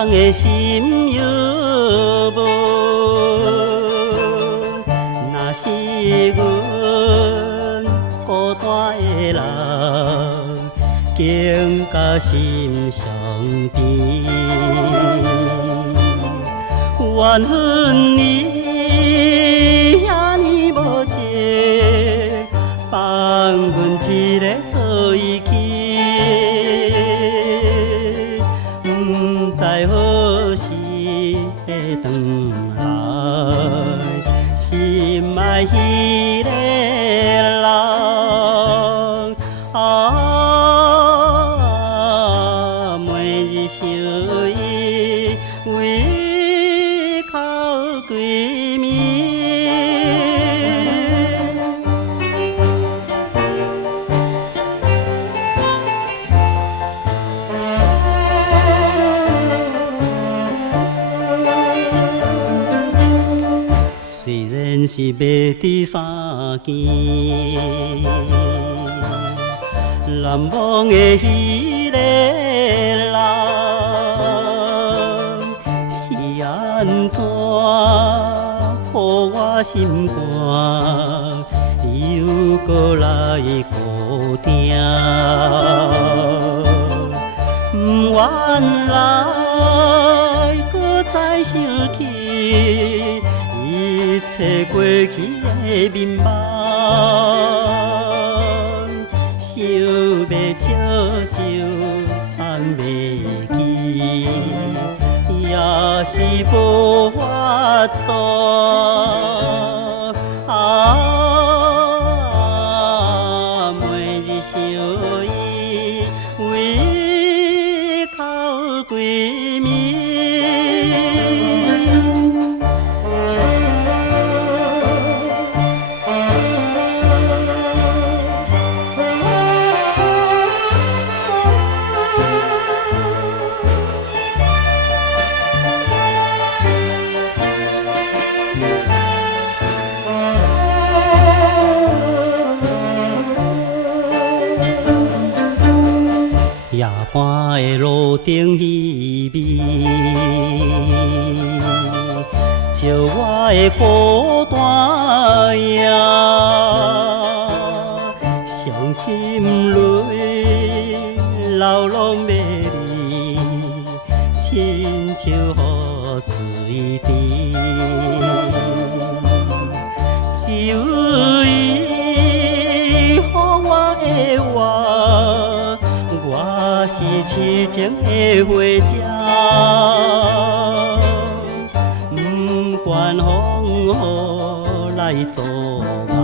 人的心犹无，若是阮孤单的人，竟甲心伤悲。怨恨你遐尼无情，放阮一个做伊去。知何时会转来，心爱迄个人啊，每日想伊，为哭规暝。虽然是要伫三更，难忘的迄个人，是安怎予我心肝又搁来孤单？不愿来，搁再想起。一切过去的面貌，想要照旧放袂记，也是无法度。啊，每日想伊，为哭规暝。夜半的路灯稀微，照我的孤单影，伤心泪流浪要离，亲像雨水滴，只有伊予我的话。我是痴情的花者，不管风雨来阻碍。